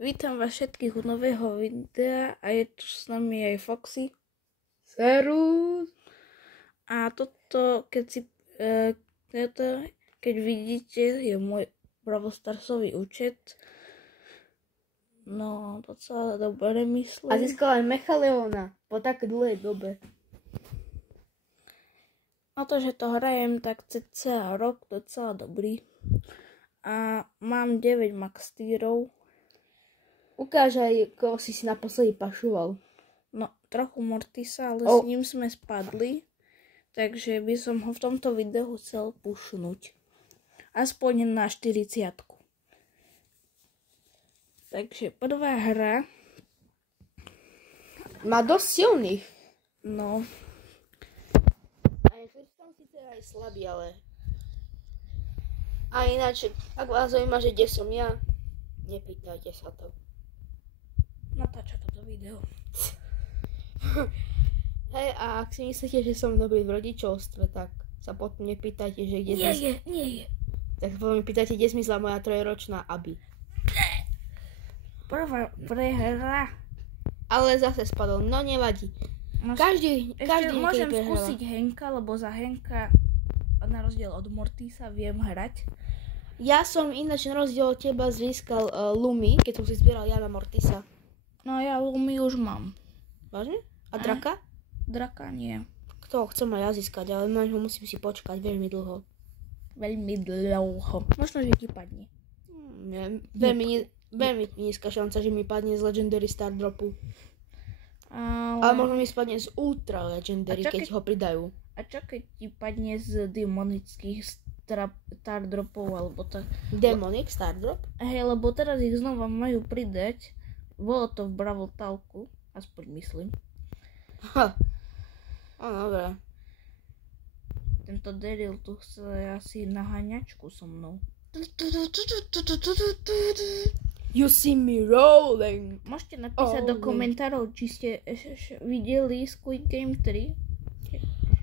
Vítam vás všetkých u nového videa a je tu s nami aj Foxy. Serus. A toto, keď vidíte, je môj Brawl Starsový účet. No, docela dobre myslím. A získala aj Mechaleona po tak dlhej dobe. Na to, že to hrajem tak cca rok, docela dobrý. A mám 9 max tírov. Ukáž aj, koho si naposledy pašoval. No, trochu Mortisa, ale s ním sme spadli. Takže by som ho v tomto videu chcel pušnúť. Aspoň na 40. Takže prvá hra. Má dosť silných. No. A je tam síce aj slabý, ale... A ináč, ak vás zaujíma, že kde som ja, nepýtajte sa to. Natáča toto video. Hej, a ak si myslíte, že som dobrý v rodičovstve, tak sa potom nepýtajte, že kde... Nie je. Tak potom mi pýtajte, kde zmizla moja 3-ročná Abby. Prvá prehra. Ale zase spadol, no nevadí. Každý môžem skúsiť Henka, lebo za Henka na rozdiel od Mortisa viem hrať. Ja som ináč na rozdiel od teba získal Lumi, keď som si zbieral ja na Mortisa. No ja Lumi už mám. Vážne? A Draka? Draka nie. Kto chcem aj ja získať, ale na ňo musím si počkať veľmi dlho. Veľmi dlho. Možno, že ti padne. Veľmi nízka šanca, že mi padne z Legendary Star Dropu. Ale možno mi spadne z Ultra Legendary, keď ho pridajú. A čo keď ti padne z demonických Star Dropov, alebo tak? Demonic Star Drop? Hej, lebo teraz ich znova majú pridať. Bolo to v Brawl Talku, aspoň myslím. Dobre. Tento Daryl tu chce asi naháňačku so mnou. You see me rolling. Môžete napísať do komentárov, či ste videli Squid Game 3.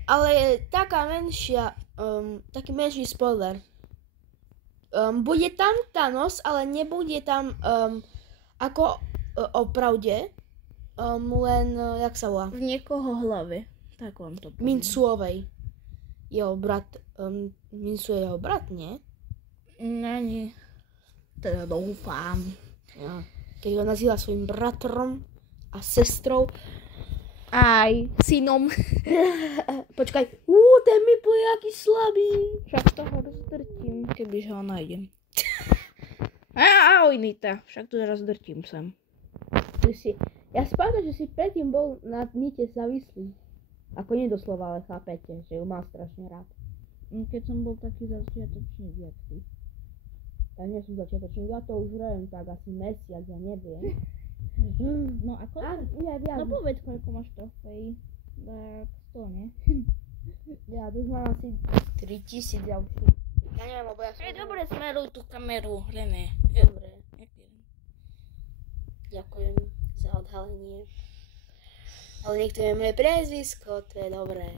Ale taká taký menší spoiler. Bude tam Thanos, ale nebude tam ako o pravde, len, jak sa volá? V niekoho hlave. Tak vám to poviem. Mincuovej. Jeho brat, Mincu je jeho brat, nie? Nie. Teda doufám. Ja. Keď ho nazýva svojim bratrom a sestrou, aj synom. Počkaj, ten mi bude aký slabý. Však toho rozdrtím, kebyže ho nájdem. Ahoj Nita, však tu rozdrtím sem. Ja si pamätám, že si predtým bol na Nite závislý. Ako nedoslova, ale chápete, že ju mal strašne rád. Keď som bol taký začiatočný jak ty. Ja nie som začiatočný, ja to už hrajem tak asi mesiac, ja neviem. No ako? No povedz, koľko máš trofejí. Tak 100, nie? Ja to mám asi 3000 ja už. Ja neviem, lebo ja som... Dobre, smeruj tú kameru, René. Dobre. Ďakujem za odhalenie. Ale niekto je moje priezvisko, to je dobré.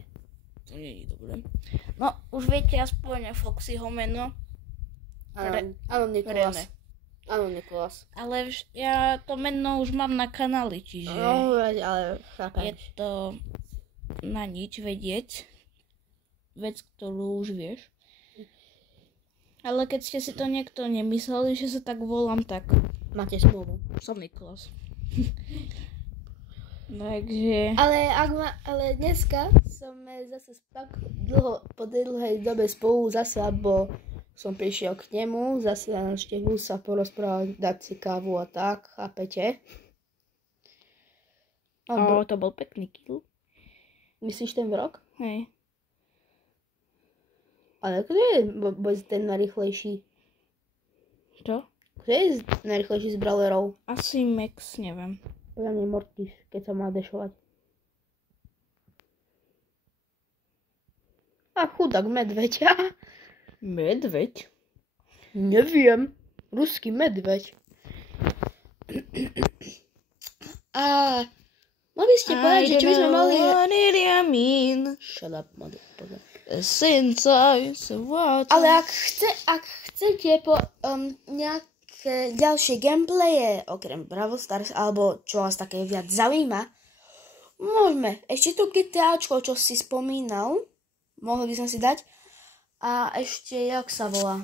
To nie je dobré. No, už viete aspoň Foxyho meno. Áno, Nikolás. René. Áno, Nikolás. Ale ja to meno už mám na kanáli, čiže ale chápem. je to na nič vedieť. Vec, ktorú už vieš. Ale keď ste si to niekto nemysleli, že sa tak volám, tak máte smůlu. som Nikolás. Takže... Ale dneska sme zase tak dlho, po dlhej dobe spolu zase, lebo som prišiel k nemu, zase na návštevu sa porozprávať, dať si kávu a tak, chápete? To bol pekný kill. Myslíš ten vrok? Hej. Ale kto je ten najrýchlejší? Čo? Kto je najrýchlejší z brawlerov? Asi Max, neviem. Podľa mňa Mortis, keď sa má dešovať. A chudák medveď. Medveď? Neviem. Ruský medveď. A mohli ste povedať, že či by sme mali... Shut up, motherfucker. Since I watch... Ale ak chcete po nejak nejaké ďalšie gameplaye, okrem Brawl Stars, alebo čo vás také viac zaujíma, môžeme. Ešte to GTAčko, čo si spomínal, mohli by som si dať. A ešte, jak sa volá?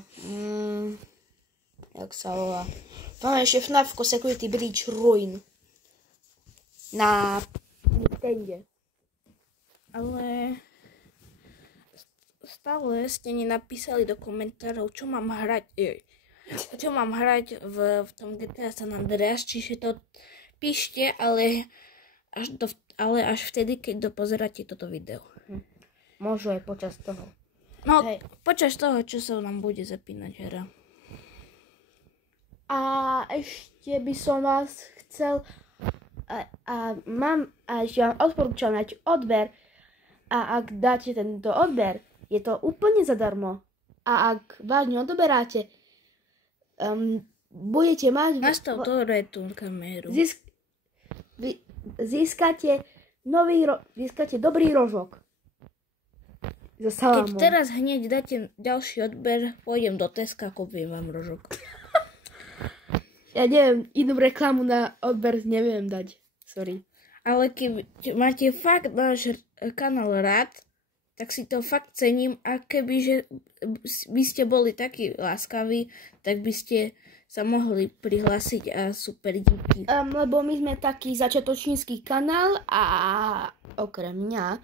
Máme ešte FNAF Security Breach Ruin. Na Nintendo. Ale stále ste nenapísali do komentárov, čo mám hrať v tom GTA San Andreas, čiže to píšte, ale až vtedy, keď dopozeráte toto video. Môžu aj počas toho. No, počas toho, čo sa nám bude zapínať hra. A ešte by som vás chcel ešte vám odporúčam dať odber, a ak dáte tento odber, je to úplne zadarmo. A ak vážne odoberáte, budete mať... Nastav to retún kameru. Získate dobrý rožok. Keď teraz hneď dáte ďalší odber, pôjdem do Teska a kúpim vám rožok. Ja neviem, inú reklamu na odber neviem dať. Sorry. Ale keď máte fakt náš kanál rád, tak si to fakt cením, a kebyže by ste boli takí láskaví, tak by ste sa mohli prihlásiť a super díky. Lebo my sme taký začiatočnícky kanál a okrem mňa.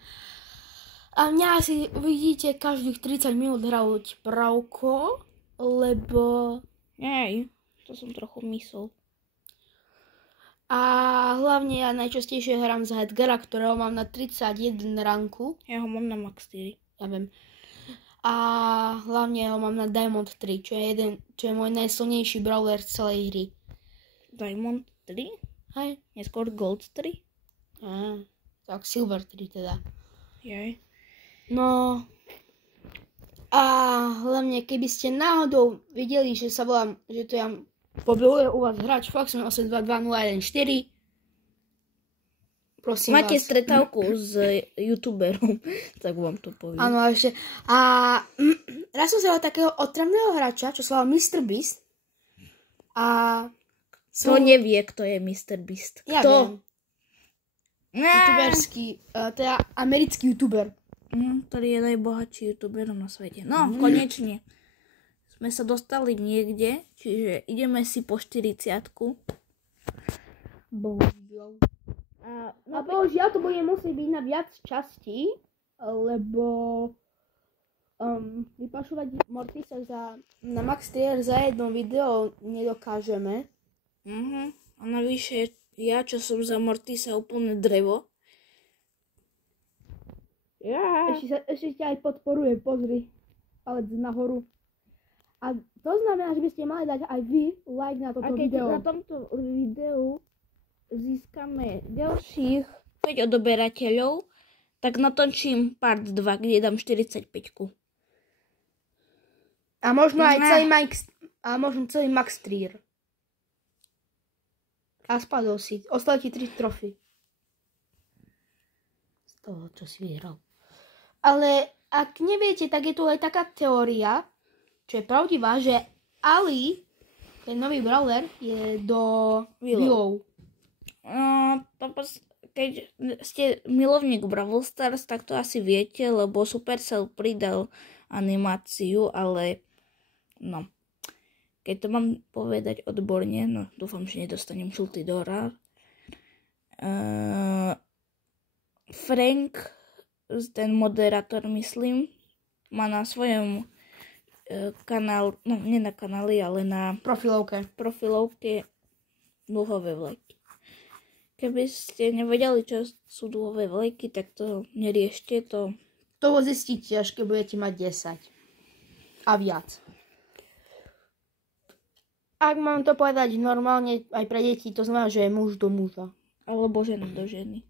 A mňa si vidíte každých 30 minút hrať pravko, lebo... Hej, to som trochu mysl. A hlavne ja najčastejšie hrám za Edgara, ktorého mám na 31 ranku. Ja ho mám na max 4. Ja viem. A hlavne ho mám na Diamond 3, čo je môj najsilnejší brawler z celej hry. Diamond 3? Hej. Neskôr Gold 3? Tak Silver 3 teda. Jej. No a hlavne keby ste náhodou videli, že sa volám, že to ja pobehuje u vás hráč Foxman 822014. Prosím máte vás. stretávku s youtuberom, tak vám to poviem. Áno, ešte. A raz som sa takého otravného hráča, čo sa volá MrBeast. A kto nevie, kto je MrBeast? Ja viem. Youtuberský, teda americký youtuber. Ktorý je najbohatší youtuberom na svete. No, konečne. Sme sa dostali niekde, čiže ideme si po 40-ku. Bohužiaľ. A bohužiaľ to bude musieť byť na viac častí, lebo vypašovať Mortisa na Max Tier za jedno video nedokážeme. A navyše ja, čo som za Mortisa úplne drevo. Ešte ťa aj podporuje, pozri. Palec nahoru. A to znamená, že by ste mali dať aj vy like na toto video. A keď na tomto videu získame ďalších 5 odoberateľov, tak natočím part 2, kde dám 45-ku. A možno aj celý Max Tier. A spadol si. Ostali ti 3 trofy. Z toho, čo si vyhral. Ale ak neviete, tak je tu aj taká teória, čo je pravdivá, že Ali, ten nový brawler, je do Willow. Keď ste milovník Brawl Stars, tak to asi viete, lebo Supercell pridal animáciu, ale no, keď to mám povedať odborne, no dúfam, že nedostanem žltý dorár. Frank, ten moderátor, myslím, má na svojom kanál, no nie na kanáli, ale na profilovke dúhové vleky. Keby ste nevedeli, čo sú dúhové vleky, tak to neriešte to. To zistíte, až keď budete mať 10 a viac. Ak mám to povedať normálne aj pre deti, to znamená, že je muž do muža. Alebo žena do ženy.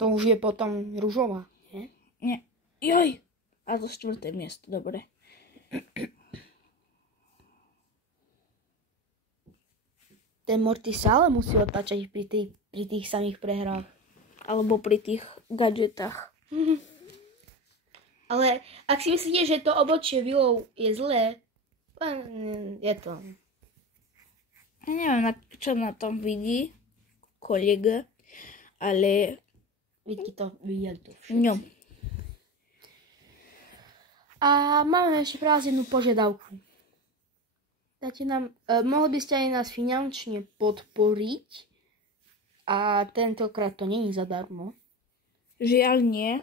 To už je potom ružová, nie? Nie. Joj! A to 4. miesto, dobre. Ten Mortis sa ale musí otáčať pri tých samých prehrách. Alebo pri tých gadžetách. Ale ak si myslíte, že to obočie Willow je zlé, je to. Neviem, čo na tom vidí kolega, ale Vidia to všetci. no. A máme ešte pre vás jednu požiadavku. Mohli by ste aj nás finančne podporiť a tentokrát to nie je zadarmo. Žiaľ nie.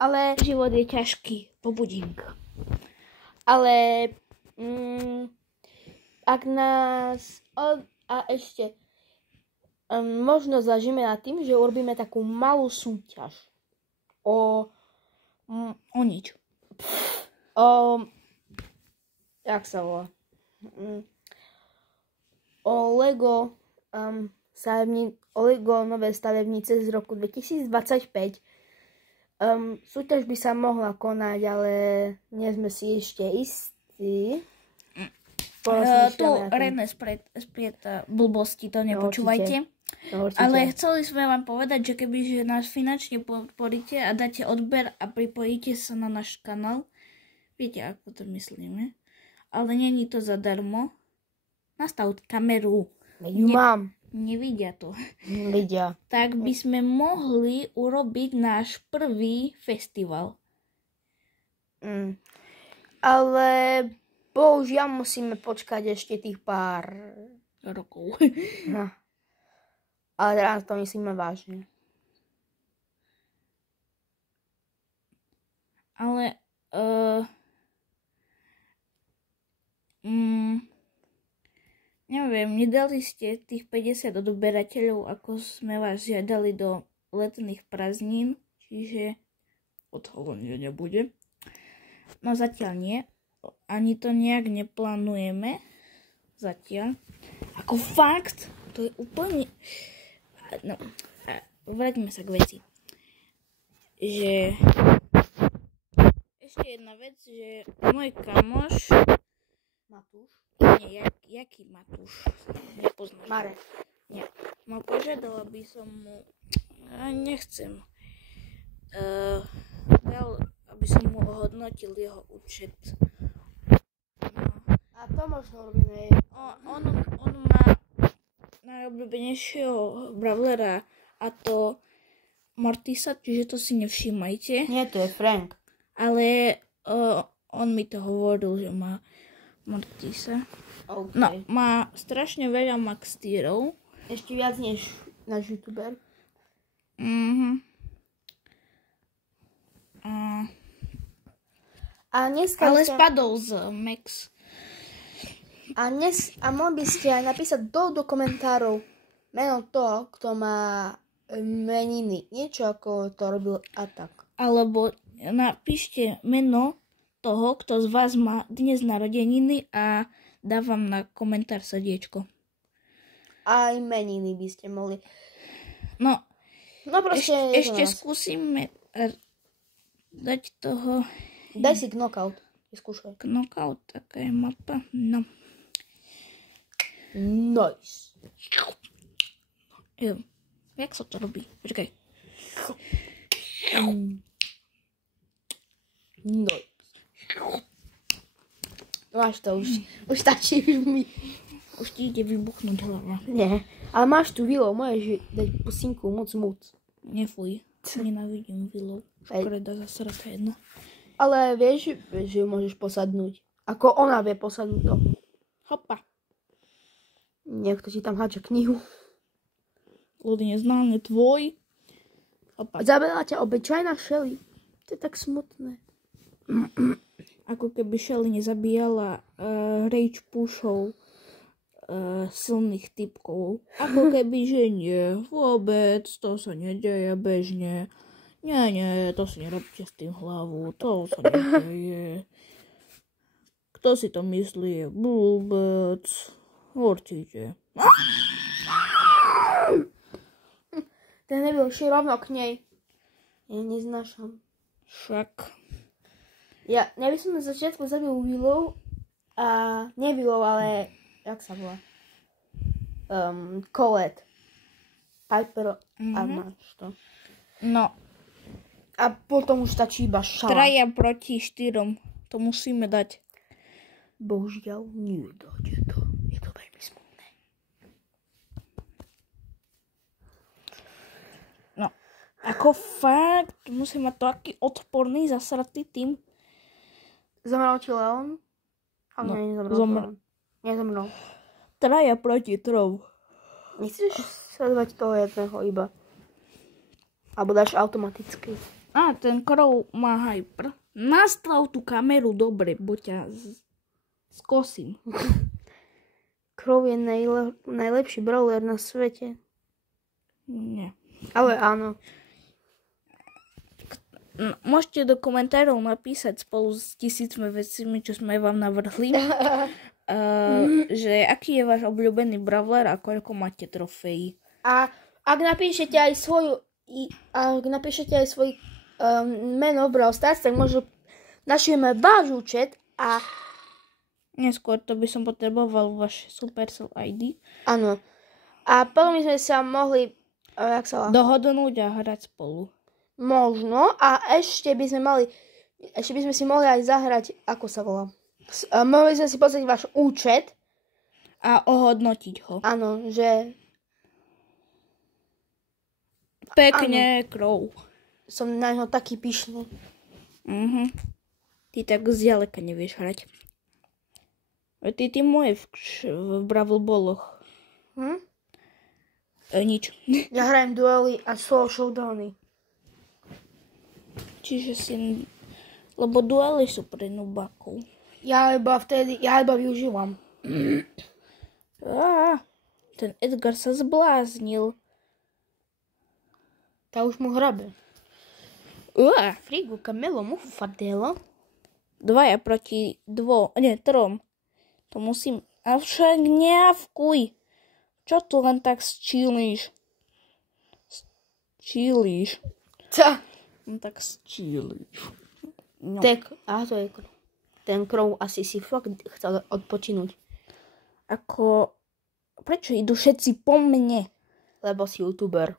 Ale Život je ťažký. Pobudink. Ale ak nás a ešte možno zažijeme nad tým, že urobíme takú malú súťaž o nič. jak sa volá? O Lego Lego nové stavebnice z roku 2025. Súťaž by sa mohla konať, ale nie sme si ešte istí. Tu René sprieta blbosti, to nepočúvajte. Určite. Ale chceli sme vám povedať, že keby nás finančne podporíte a dáte odber a pripojíte sa na náš kanál, viete, ako to myslíme, ale není to zadarmo. Nastav kameru. Mám. Nevidia to. Vidia. Tak by sme mohli urobiť náš prvý festival. Ale bohužiaľ musíme počkať ešte tých pár Rokov. No. Ale teraz to myslíme vážne. Ale neviem, nedali ste tých 50 odberateľov, ako sme vás žiadali do letných prázdnin, čiže odhalenie nebude. No zatiaľ nie. Ani to nejak neplánujeme. Zatiaľ. Ako fakt, to je úplne... No, vráťme sa k veci. Že... Ešte jedna vec, že môj kamoš... Matúš? Nie, jaký Matúš? Nepoznáš. Marek. Nie. Ma požiadal, aby som mu... Nechcem. Dal, aby som mu ohodnotil jeho účet. A to možno robíme. On má najobľúbenejšieho brawlera a to Mortisa, čiže to si nevšímajte. Nie, to je Frank. Ale on mi to hovoril, že má Mortisa. Okay. No, má strašne veľa max tierov. Ešte viac než náš youtuber. A dneska Ale spadol z max. A mohli by ste aj napísať do komentárov meno toho, kto má meniny. Niečo ako to robil Atak. Alebo napíšte meno toho, kto z vás má dnes narodeniny a dávam na komentár srdiečko. Aj meniny by ste mohli. No proste ešte skúsime dať toho... Daj si knockout. Skúšaj. Knockout, taká je mapa. No. Nice. Jo. Jak sa to robí? Počkaj. Nice. Máš to už. Už stačí mi. Už ti ide vybuchnúť hlava. Nie. Ale máš tu Willow, môžeš dať pusinku moc. Nefuj. Nenávidím Willow. Škoda zasrata jedna. Ale vieš, že ju môžeš posadnúť. Ako ona vie posadnúť to. Hopa. Niekto ti tam háča knihu. Ľudí neznáme tvoj. Hopa. Zabila ťa obyčajná Shelly. To je tak smutné. Ako keby Shelly nezabíjala rage pushov silných typkov. Ako keby, že nie. Vôbec. To sa nedeje bežne. Nie, to si nerobte s tým hlavu. To sa nedeje. Kto si to myslí? Vôbec. Určite. Ten nebyl rovno k nej. Ja neznášam. Však. Ja by som na začiatku zabil Willow a nie Willow, ale jak sa volá? Colette. Piper a máš to. No. A potom už stačí iba šala. 3 proti 4. To musíme dať. Bohužiaľ, nedáte to. Je to veľmi smutné. Ako fakt, musím mať to aký odporný, zasratý tým. Zomrel ti Leon? Ale No, nezomrel. zomrel. Nezomrel. Traja proti trov. Nechceš sledovať toho jedného iba? Alebo dáš automaticky? Á, ten krov má hyper. Nastav tú kameru dobre, bo ťa skosím. Crow je najlepší brawler na svete. Nie. Ale áno. Môžete do komentárov napísať spolu s 1000 vecimi, čo sme vám navrhli, že aký je váš obľúbený brawler a koľko máte trofejí. A ak napíšete aj svoj meno v Brawl Stars, tak možno našijeme váš účet a Neskôr to by som potreboval vaše Supercell ID. áno. A potom by sme sa mohli dohodnúť a hrať spolu. možno a ešte by sme si mohli aj zahrať, ako sa volá. Mohli sme si pozrieť váš účet. A ohodnotiť ho. Áno, že Pekne, Crow. som na ňo taký pyšný. Ty tak zďaleka nevieš hrať. Ty moje v Brawl Balloch. Nič. Ja hrajem duely a solo showdowny. Čiže si... Lebo duely sú pre nubákov. Ja iba využívam. Ten Edgar sa zbláznil. Tá už mu hrabe. Frigo, Camelo, Mufadelo. 2 proti 2, nie, 3. To musím... Avšak neavkuj. Čo tu len tak sčíliš? Co? Tak sčíliš. No. To je Crow. Ten Crow asi si fakt chcel odpočinúť. Ako... Prečo idú všetci po mne? Lebo si youtuber.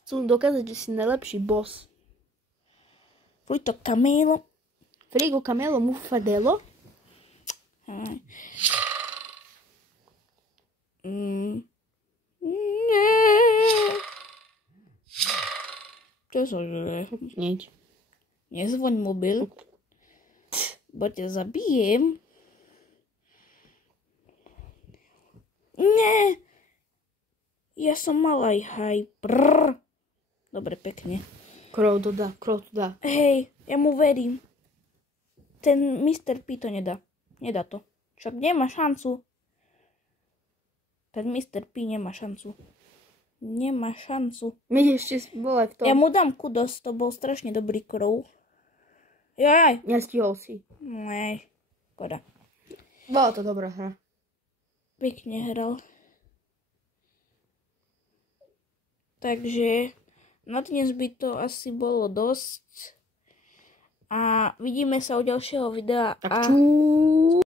Chcú dokázať, že si najlepší boss. Frigo Camelo. Frigo, Camelo, Mufadelo. Nie. Čo sa žije? Nič. Nezvoň mobil. Bo ťa zabijem. Nie. Ja som mal aj hyper. Dobre, pekne. Crow to dá. Hej, ja mu verím. Ten Mr. P to nedá. Nedá to. Však nemá šancu. Ten Mr. P nemá šancu. Nemá šancu. My ešte bol aj v tom. Ja mu dám kudos, to bol strašne dobrý Crow. Jaj. Nestihol si. Nej, škoda. Bola to dobrá hra. Pekne hral. Takže na dnes by to asi bolo dosť. A vidíme sa u ďalšieho videa. Tak čú.